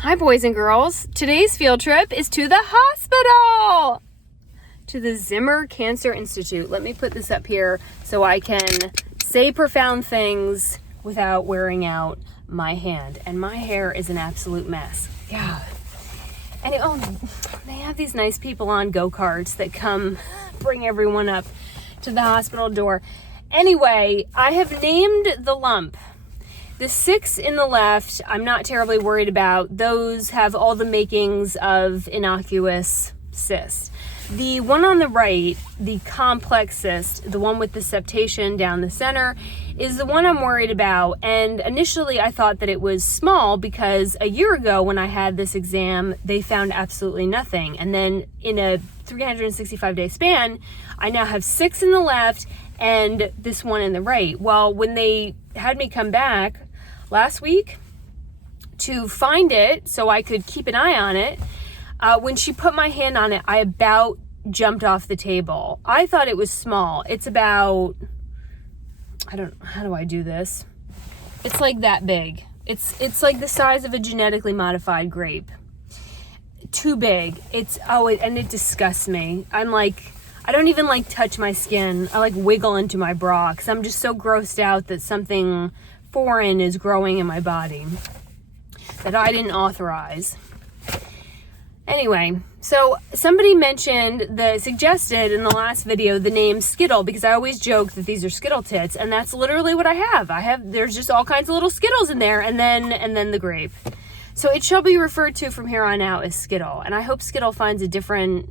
Hi, boys and girls. Today's field trip is to the hospital, to the Zimmer Cancer Institute. Let me put this up here so I can say profound things without wearing out my hand. And my hair is an absolute mess. God. And they have these nice people on go-karts that come bring everyone up to the hospital door. Anyway, I have named the lump. The 6 in the left, I'm not terribly worried about. Those have all the makings of innocuous cyst. The one on the right, the complex cyst, the one with the septation down the center, is the one I'm worried about. And initially I thought that it was small because a year ago when I had this exam, they found absolutely nothing. And then in a 365-day span, I now have 6 in the left and this one in the right. Well, when they had me come back last week to find it so I could keep an eye on it, when she put my hand on it, I about jumped off the table. I thought it was small. It's about, how do I do this? It's like that big. It's like the size of a genetically modified grape. Too big. And it disgusts me. I don't even touch my skin. I wiggle into my bra because I'm just so grossed out that something foreign is growing in my body that I didn't authorize. Anyway, so somebody suggested in the last video the name Skittle, because I always joke that these are Skittle tits, and that's literally what I have. There's just all kinds of little Skittles in there, and then the grape. So it shall be referred to from here on out as Skittle, and I hope Skittle finds a different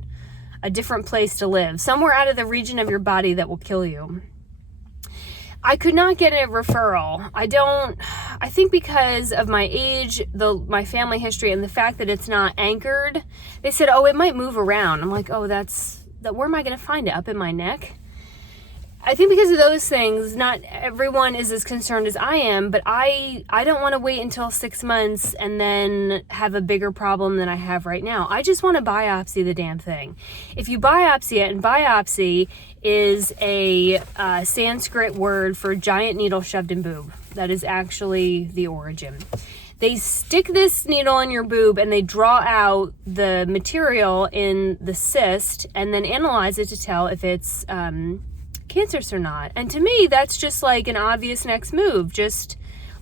place to live, somewhere out of the region of your body that will kill you. I could not get a referral. I think because of my age, my family history, and the fact that it's not anchored. They said, it might move around. I'm like, where am I going to find it? Up in my neck? I think because of those things, not everyone is as concerned as I am, but I don't want to wait until 6 months and then have a bigger problem than I have right now. I just want to biopsy the damn thing. If you biopsy it, and biopsy is a Sanskrit word for giant needle shoved in boob. That is actually the origin. They stick this needle in your boob and they draw out the material in the cyst and then analyze it to tell if it's cancerous or not. And to me, that's just like an obvious next move.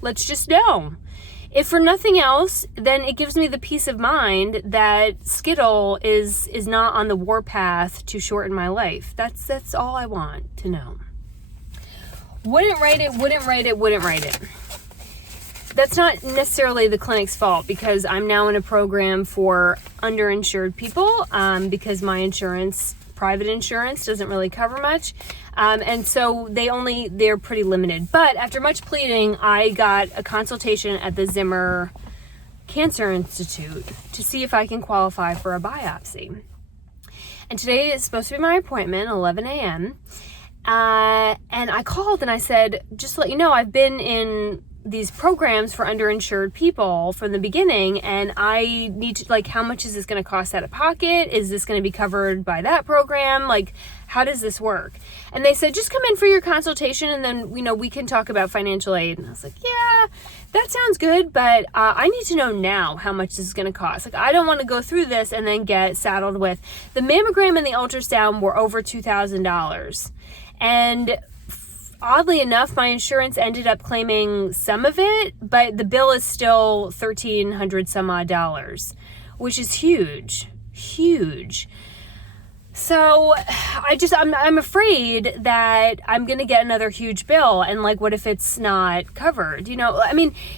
Let's just know. If for nothing else, then it gives me the peace of mind that Skittle is not on the warpath to shorten my life. That's all I want to know. Wouldn't write it. That's not necessarily the clinic's fault, because I'm now in a program for underinsured people, because my private insurance doesn't really cover much. And so they're pretty limited. But after much pleading, I got a consultation at the Zimmer Cancer Institute to see if I can qualify for a biopsy. And today is supposed to be my appointment, 11 a.m. And I called and I said, just to let you know, I've been in these programs for underinsured people from the beginning, and I need to, how much is this going to cost out of pocket? Is this going to be covered by that program? How does this work? And they said, just come in for your consultation and then, we can talk about financial aid. And I was like, yeah, that sounds good, but I need to know now how much this is going to cost. I don't want to go through this and then get saddled with the mammogram and the ultrasound were over $2,000. And oddly enough, my insurance ended up claiming some of it, but the bill is still $1,300 some odd dollars, which is huge. So I'm afraid that I'm going to get another huge bill. And what if it's not covered? In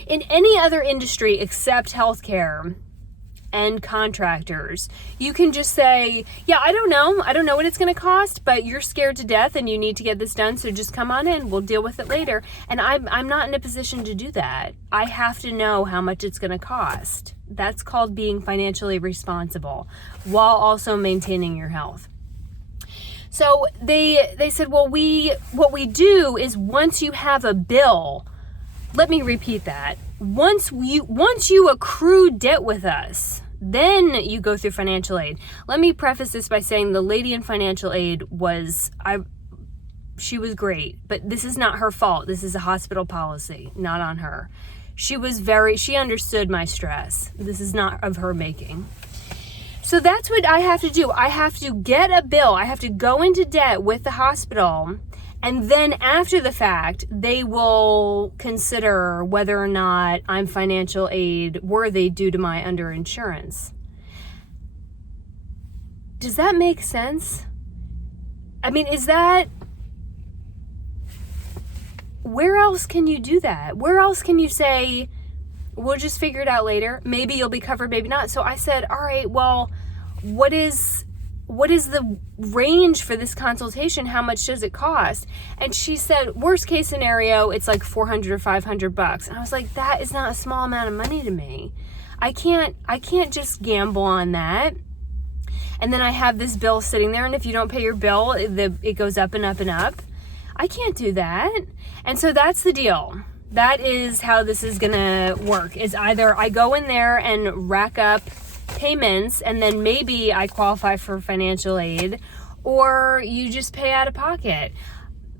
any other industry except healthcare and contractors, you can just say, yeah, I don't know what it's going to cost, but you're scared to death and you need to get this done, so just come on in, we'll deal with it later. And I'm not in a position to do that. I have to know how much it's going to cost. That's called being financially responsible while also maintaining your health. So they said, well, what we do is, once you have a bill, let me repeat that. Once you accrue debt with us, then you go through financial aid. Let me preface this by saying the lady in financial aid she was great, but this is not her fault. This is a hospital policy, not on her. She understood my stress. This is not of her making. So that's what I have to do. I have to get a bill. I have to go into debt with the hospital. And then after the fact, they will consider whether or not I'm financial aid worthy due to my underinsurance. Does that make sense? I mean, where else can you do that? Where else can you say, we'll just figure it out later. Maybe you'll be covered, maybe not. So I said, all right, well, what is the range for this consultation? How much does it cost? And she said, worst case scenario, it's like $400 or $500. And I was like, that is not a small amount of money to me. I can't just gamble on that. And then I have this bill sitting there, and if you don't pay your bill, it goes up and up and up. I can't do that. And so that's the deal. That is how this is gonna work, is either I go in there and rack up payments and then maybe I qualify for financial aid, or you just pay out of pocket.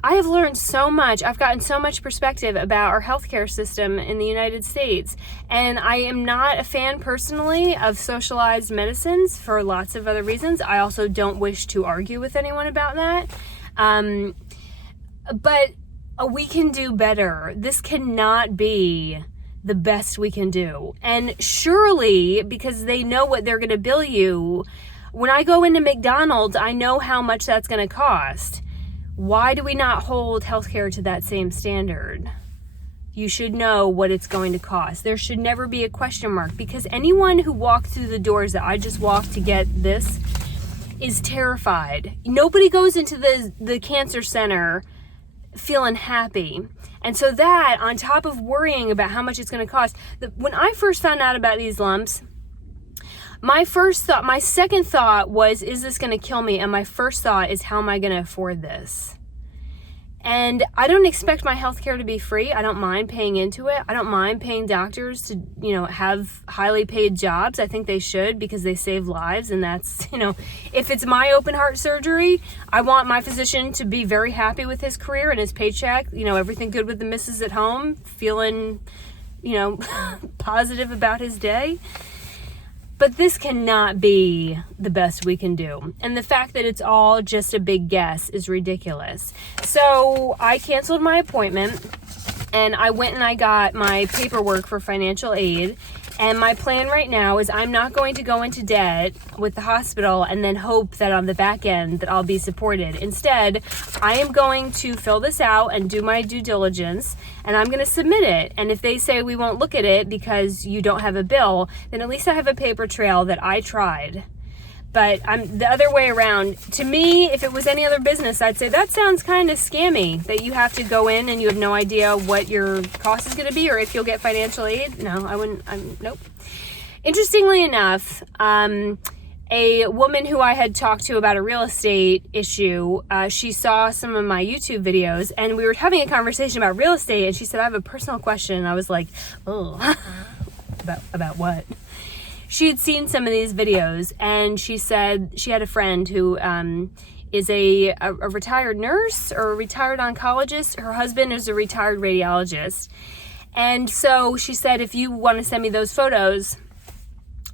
I have learned so much. I've gotten so much perspective about our healthcare system in the United States. And I am not a fan personally of socialized medicines for lots of other reasons. I also don't wish to argue with anyone about that. But we can do better. This cannot be the best we can do. And surely, because they know what they're going to bill you, when I go into McDonald's, I know how much that's going to cost. Why do we not hold healthcare to that same standard? You should know what it's going to cost. There should never be a question mark, because anyone who walked through the doors that I just walked to get this is terrified. Nobody goes into the cancer center feeling happy. And so that, on top of worrying about how much it's going to cost, when I first found out about these lumps, my second thought was, is this going to kill me? And my first thought is, how am I going to afford this? And I don't expect my healthcare to be free. I don't mind paying into it. I don't mind paying doctors to, have highly paid jobs. I think they should, because they save lives. And that's, if it's my open heart surgery, I want my physician to be very happy with his career and his paycheck. Everything good with the missus at home, feeling, positive about his day. But this cannot be the best we can do. And the fact that it's all just a big guess is ridiculous. So I canceled my appointment and I went and I got my paperwork for financial aid. And my plan right now is I'm not going to go into debt with the hospital and then hope that on the back end that I'll be supported. Instead, I am going to fill this out and do my due diligence, and I'm going to submit it. And if they say we won't look at it because you don't have a bill, then at least I have a paper trail that I tried. But I'm the other way around. To me, if it was any other business, I'd say that sounds kind of scammy, that you have to go in and you have no idea what your cost is going to be or if you'll get financial aid. No, I wouldn't. Nope. Interestingly enough, a woman who I had talked to about a real estate issue, she saw some of my YouTube videos and we were having a conversation about real estate, and she said, I have a personal question. And I was like, oh, about what? She had seen some of these videos, and she said she had a friend who is a retired nurse or a retired oncologist. Her husband is a retired radiologist. And so she said, if you want to send me those photos,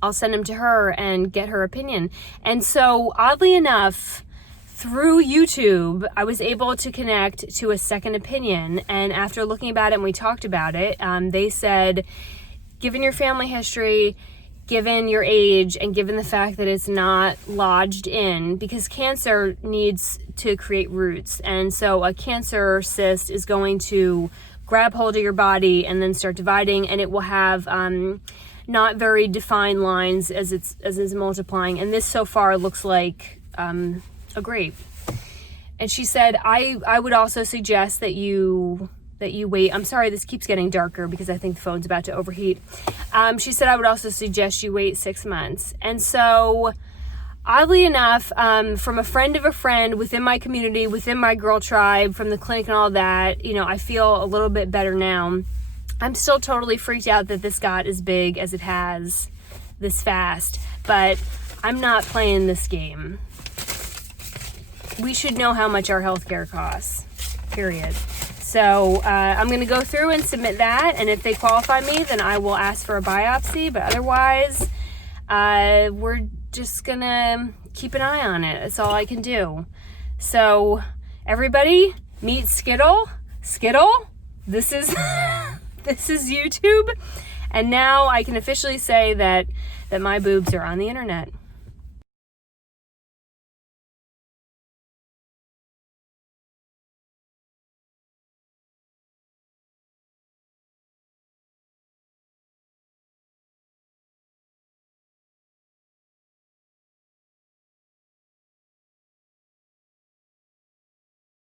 I'll send them to her and get her opinion. And so oddly enough, through YouTube, I was able to connect to a second opinion. And after looking about it and we talked about it, they said, given your family history, given your age, and given the fact that it's not lodged in, because cancer needs to create roots. And so a cancer cyst is going to grab hold of your body and then start dividing, and it will have not very defined lines as it's multiplying. And this so far looks like a grape. And she said, I would also suggest that you wait. I'm sorry, this keeps getting darker because I think the phone's about to overheat. She said, I would also suggest you wait 6 months. And so, oddly enough, from a friend of a friend within my community, within my girl tribe, from the clinic and all that, I feel a little bit better now. I'm still totally freaked out that this got as big as it has this fast, but I'm not playing this game. We should know how much our healthcare costs, period. So I'm going to go through and submit that. And if they qualify me, then I will ask for a biopsy. But otherwise, we're just going to keep an eye on it. That's all I can do. So everybody, meet Skittle. Skittle, this is this is YouTube. And now I can officially say that my boobs are on the internet.